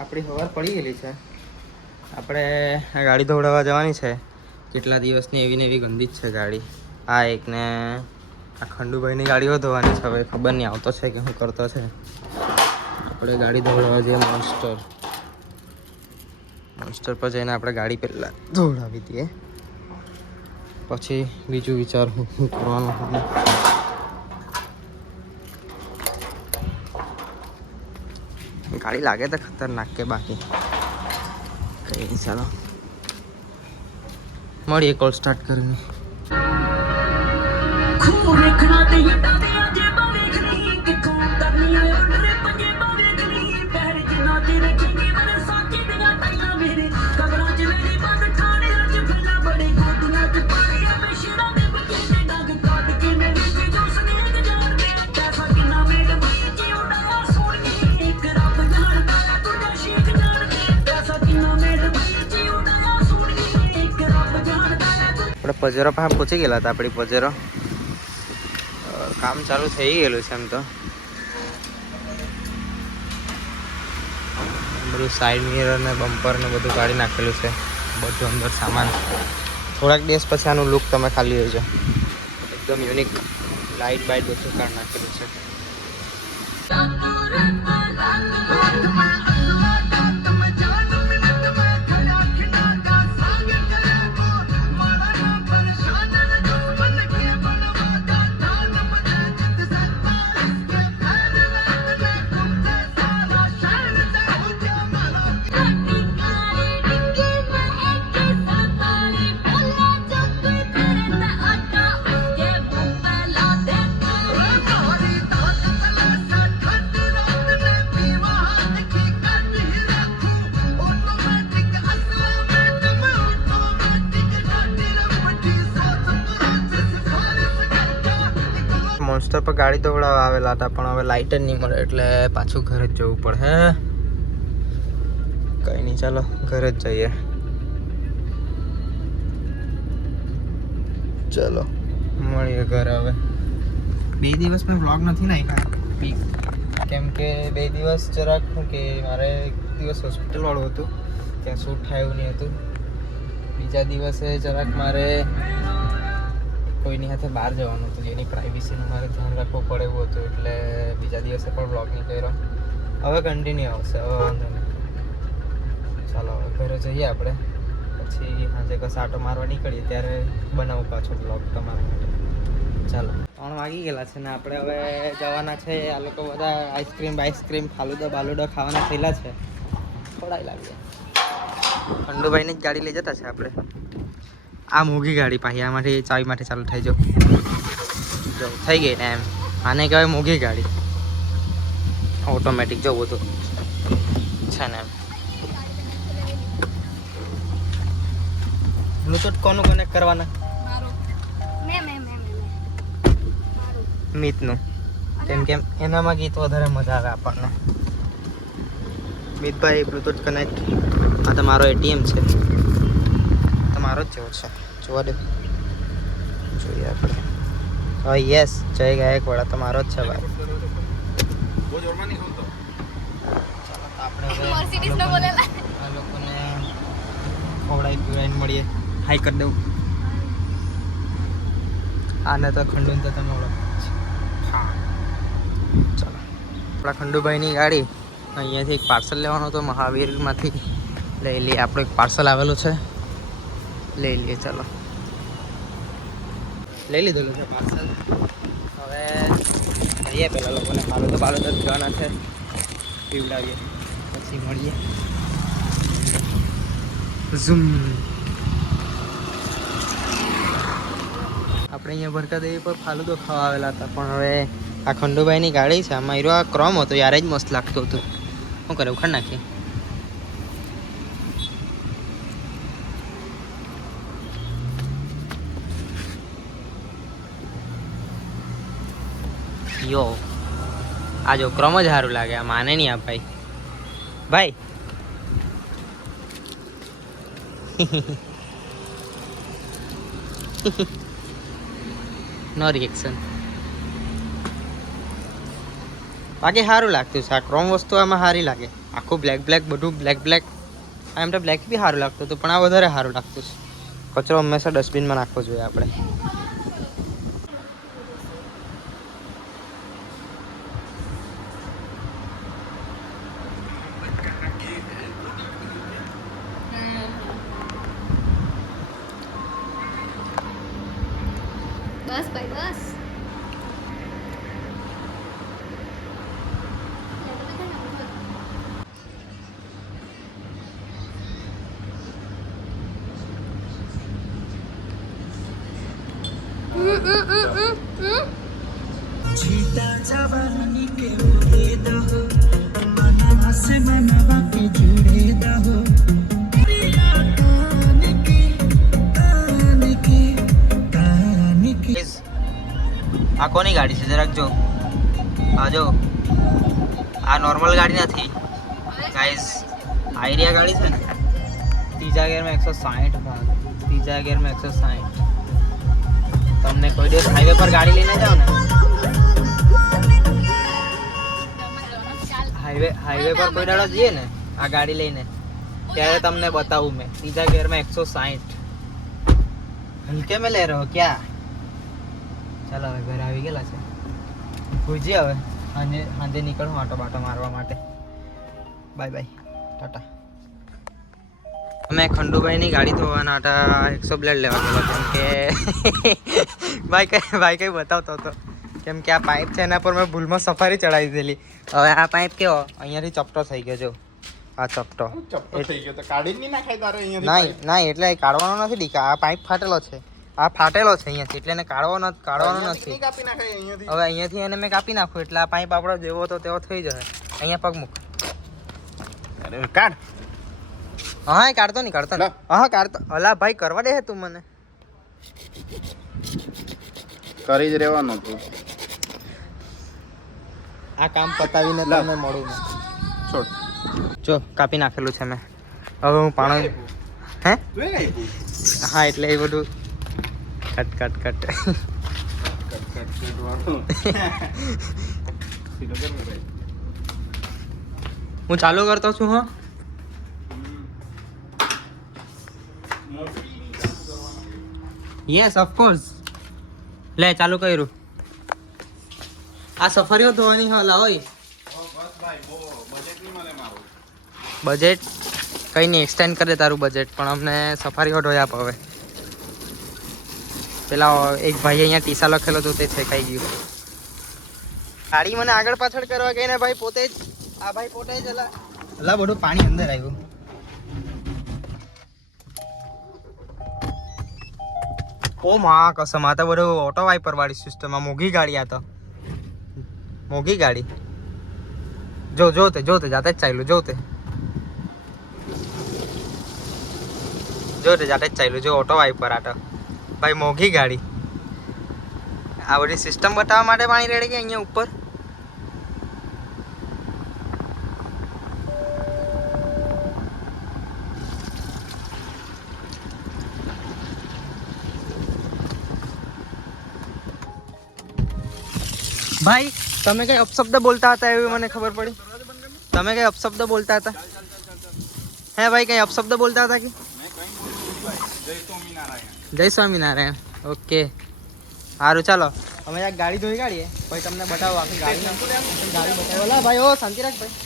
આપણી સવાર પડી ગયેલી છે. આપણે આ ગાડી ધોવડાવવા જવાની છે. કેટલા દિવસની એવી ને એવી ગંદી જ છે ગાડી. આ એક ને આ ખંડુભાઈની ગાડીઓ ધોવાની છે. હવે ખબર નહીં આવતો છે કે શું કરતો છે. આપણે ગાડી ધોવડાવવા જઈએ મોન્સ્ટર પર જઈને આપણે ગાડી પહેલાં ધોવડાવી દઈએ, પછી બીજું વિચાર શું કરવાનું. ગાડી લાગે તો ખતરનાક કે બાકી કઈ નહીં. ચાલો મળીએ કોલ સ્ટાર્ટ કરીને. આપણે પજેરો પાસે પહોંચી ગયેલા હતા. આપણી પજેરો કામ ચાલુ થઈ ગયેલું છે. એમ તો બધું સાઈડ મિરર ને બમ્પર ને બધું કાઢી નાખેલું છે. બધું અંદર સામાન. થોડાક દિવસ પછી આનું લુક તમે ખાલી જોજો. એકદમ યુનિક લાઇટ બાઇટ બધું કાઢી નાખેલું છે. મોન્સ્ટર પર ગાડી ધોવડાવવા આવેલા હતા, પણ હવે લાઇટ જ નહીં મળે એટલે પાછું ઘરે જ જવું પડે. કંઈ નહીં, ચાલો ઘરે જ જઈએ. ચલો મળીએ ઘરે. હવે 2 દિવસ મેં વ્લોગ નથી નાખ્યા, કેમ કે 2 દિવસ જરાક શું કે મારે 1 દિવસ હોસ્પિટલ વાળું હતું, ત્યાં શૂટ થાય એવું નહીં હતું. બીજા દિવસે જરાક મારે કોઈની સાથે બહાર જવાનું હતું, જેની પ્રાઇવેસીનું મારે ધ્યાન રાખવું પડે એવું હતું, એટલે બીજા દિવસે પણ બ્લોગ નહીં કર્યો. હવે કન્ટિન્યુ આવશે, હવે વાંધો નહીં. ચાલો હવે ઘરે જઈએ આપણે, પછી સાંજે કશે આટો મારવા નીકળીએ ત્યારે બનાવું પાછો બ્લોગ તમારા માટે. ચાલો 3 વાગી ગયેલા છે ને આપણે હવે જવાના છે. આ લોકો બધા આઈસ્ક્રીમ બાલુદા ખાવાના થયેલા છે. થોડા લાવીએ. ખંડુભાઈની જ ગાડી લઈ જતા છે આપણે. આ મોંઘી ગાડી પાછી, આમાંથી ચાવી માટે ચાલુ થઈ જાઓ જો થઈ ગઈ ને. એમ આને કહેવાય મોંઘી ગાડી. ઓટોમેટિક જો બધું છે ને. એમ બ્લૂટૂથ કોનું કનેક્ટ કરવાના? મિતનું, કેમ કે એનામાં ગીત વધારે મજા આવે આપણને. મિતભાઈ બ્લૂટૂથ કનેક્ટ. આ તમારો એટીએમ છે, તમારો જ જેવો છે, જોવા દે. જોઈએ આપણે. હા યસ, જય ગાયકવાડા તમારો જ છે ભાઈ. આપણે આ લોકોને ખવડાવી પીવડાવીને મળીએ. હાઈ કરી દઉં. આને તો ખંડુને તો તમે ઓળખો. હા ચાલો. આપણા ખંડુભાઈની ગાડી અહીંયાથી એક પાર્સલ લેવાનું હતું મહાવીરમાંથી. લઈ લઈએ. આપણું એક પાર્સલ આવેલું છે, લઈ લઈએ. ચાલો લઈ લીધેલું છે પાર્સલ. હવે જઈએ પેલા લોકોને બાલુદ પીવાના છે, પીવડાવીએ પછી મળીએ. ઝૂમ. આપણે અહીંયા ભરકાદેવી પર ફાલુદો ખાવા આવેલા હતા, પણ હવે આ ખંડુભાઈની ગાડી છે, આમાં હીરો આ ક્રોમ હતો, યારે જ મસ્ત લાગતું હતું. શું કરે, ઉખાડ નાખીએ. યો આ જો ક્રમ જ સારું લાગે, આ માને નહીં આ ભાઈ. ભાઈ નો રિએક્શન. બાકી સારું લાગતું છે, આ ક્રોમ વસ્તુ આમાં સારી લાગે. આખું બ્લેક બ્લેક બધું બ્લેક એમ તો બ્લેક બી સારું લાગતું હતું પણ આ વધારે સારું લાગતું છે. કચરો હંમેશા ડસ્ટબિનમાં નાખવો જોઈએ આપણે. બસ ભાઈ બસ. આ કોની ગાડી છે જરાક જો. આ જો આ નોર્મલ ગાડી નથી ગાઈઝ, આઈરિયા ગાડી છે ને. ત્રીજા ગિયરમાં 160 ભાગ, ત્રીજા ગિયરમાં 160. તમને કોઈ દિવસ હાઈવે પર ગાડી લઈને જાઓ ને, હાઈવે પર કોઈ દાડો જઈએ ને આ ગાડી લઈને, ત્યારે તમને બતાવું મેં. ત્રીજા ગિયરમાં 160. હલકે મેં લે રહ્યો ક્યાં. ચાલો હવે ઘરે આવી ગયેલા છે. ભૂજી હવે સાંજે નીકળું આટો બાટો મારવા માટે. Bye bye, Tata. અમે ખંડુભાઈની ગાડી ધોવાના હતા 100 બ્લેડ લેવા ગયેલો કેમ કે ભાઈ કઈ બતાવતો હતો કેમ કે આ પાઇપ છે એના પર મેં ભૂલમાં સફારી ચડાવી દીધેલી. હવે આ પાઇપ કેવો અહીંયાથી ચપટો થઈ ગયો જો. આ ચપટો થઈ ગયો તો કાઢી નહીં નાખાય તારે અહીંયાથી. ના એટલે કાઢવાનો નથી દીકા. આ પાઇપ ફાટેલો છે, આ ફાટેલો છે અહીંયાથી, એટલે એને કાઢવાનો નથી. કાપી નાખાય અહીંયાથી. હવે અહીંયાથી એને મેં કાપી નાખું એટલે આ પાઇપ આપણો જેવો હતો તેવો થઈ જશે. અહીંયા પગ મૂક. અરે કાઢ. હા કાઢતો નહીં હા કાઢતો. અલા ભાઈ કરવા દે તું મને. કરી જ રહેવાનું તું. આ કામ પતાવીને તમને મળું. છોડ. જો કાપી નાખેલું છે મેં. હવે હું પાણી હે હા એટલે એ બધું કટ હું ચાલુ કરતો છું. હા યસ ઓફકોર્સ. લે ચાલુ કર્યું. આ સફારીઓ ધોવાની હલા હોય. બજેટ કંઈ નહીં, એક્સટેન્ડ કરે તારું બજેટ, પણ અમને સફારીઓ ધોઈ આપ. હવે પેલા એક ભાઈ અહીંયા ટીસા લખેલો હતો તે છેકાઈ ગયું. ગાડી મને આગળ પાછળ કરવા ગઈ ને ભાઈ પોતે જ આ ભાઈ પોતે જ અલા બધું પાણી અંદર આવ્યું. ઓ માં કસમ, આ તો બધું ઓટો વાઇપર વાળી સિસ્ટમ. આ મોંઘી ગાડી, આ તો મોંઘી ગાડી. જોતે જાતે જ ચાલ્યું. જોતે જાતે જ ચાલ્યું. જો ઓટો વાઇપર. આ તો ભાઈ મોંઘી ગાડી. આ બધી સિસ્ટમ બતાવવા માટે પાણી રેડે કે અહીંયા ઉપર. ભાઈ તમે કઈ અપશબ્દ બોલતા હતા એવી મને ખબર પડી. તમે કઈ અપશબ્દ બોલતા હતા હે ભાઈ? કઈ અપશબ્દ બોલતા હતા કે? જય સ્વામિનારાયણ. ઓકે સારું ચાલો અમે એક ગાડી ધોઈ કાઢીએ પછી તમને બતાવો આખી ગાડી બતાવો. ઓલા ભાઈ ઓ શાંતિ રાખ ભાઈ.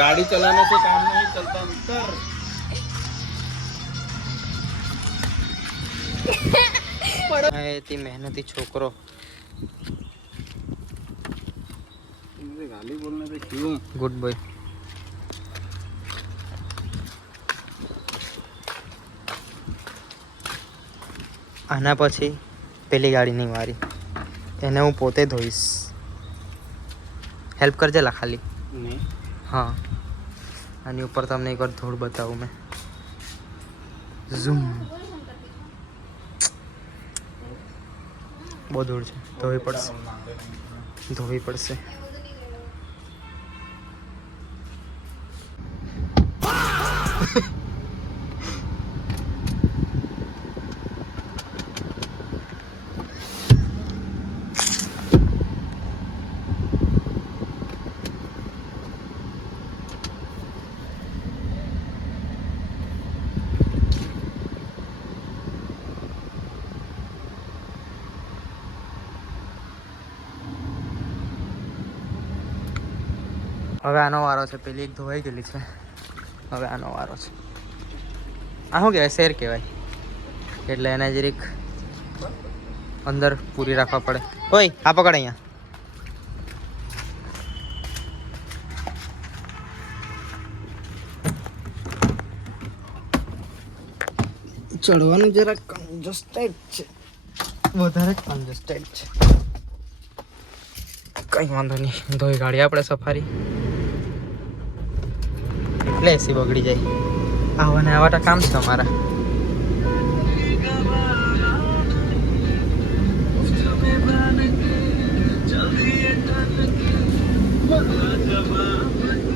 गाड़ी चलाने से काम नहीं चलता अंतर. તે મહેનતી છોકરો. गाली बोलने से क्यों? Good boy. આના પછી પેલી ગાડીની વારી, એને હું પોતે ધોઈશ. હેલ્પ કરજે લા ખાલી. नहीं. હા આની ઉપર તમને એકવાર ધૂળ બતાવું મેં. ઝૂમ. બહુ ધૂળ છે, ધોવી પડશે. હવે આનો વારો છે. પેલી એક ધોવાઈ ગયેલી છે, હવે આનો વારો છે. આ શું કહેવાય? શેર કહેવાય. એટલે એને જરીક અંદર પૂરી રાખવા પડે. ઓય આ પકડ અહીંયા. ચડવાનું જરા કન્જસ્ટેડ છે, વધારે કન્જસ્ટેડ છે. કઈ વાંધો નહીં, ધોઈ ગાડી આપણે સફારી એટલે એસી બગડી જાય. આવા ને આવા કામ છે અમારા.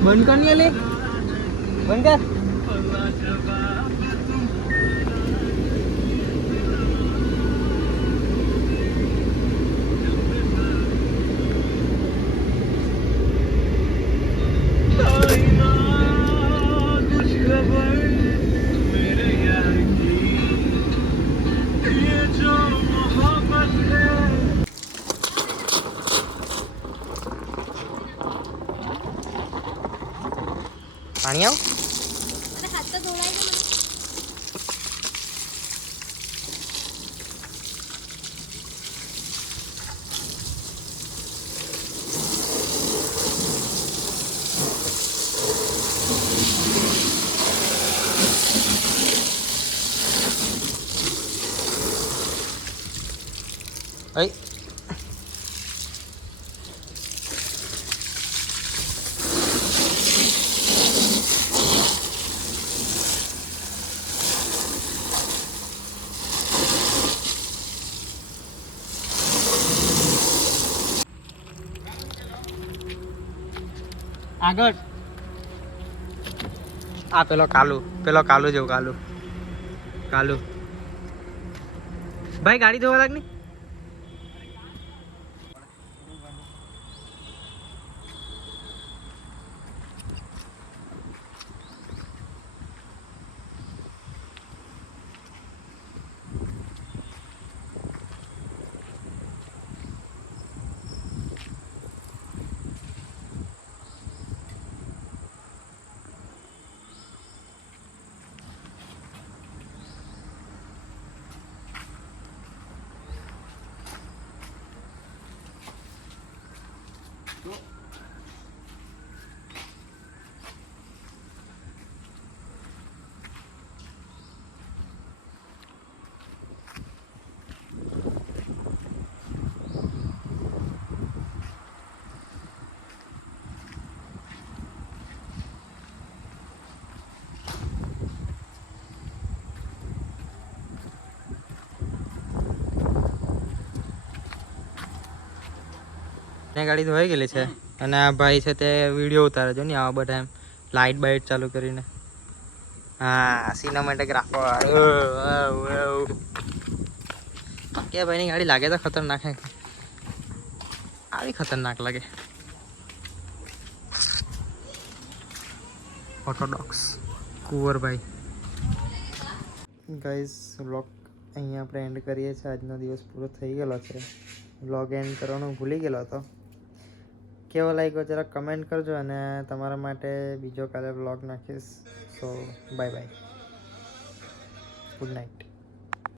બંધ કર લે, બંધ કર. પાણી આવ. Ấy. આગળ આ પેલો કાલુ જેવું કાલુ ભાઈ ગાડી ધોવા લાગ ની. ગાડી ધોઈ ગયેલી છે અને આ ભાઈ છે તે વિડીયો ઉતારે છે ને આવા બધા એમ લાઇટ બાઇટ ચાલુ કરીને. હા સિનેમેટોગ્રાફર. કે ભાઈની ગાડી લાગે તો ખતરનાક હે, આવી ખતરનાક લાગે. ઓર્થોડોક્સ કુંવરભાઈ. ગાઈઝ વ્લોગ અહીંયા આપણે એન્ડ કરીએ છીએ. આજનો દિવસ પૂરો થઈ ગયેલો છે. વ્લોગ એન્ડ કરવાનું ભૂલી ગયેલો હતો. કેવો લાગ્યો જરા કમેન્ટ કરજો અને તમારા માટે બીજો કાલે વ્લોગ નાખીશ. So bye bye, good night.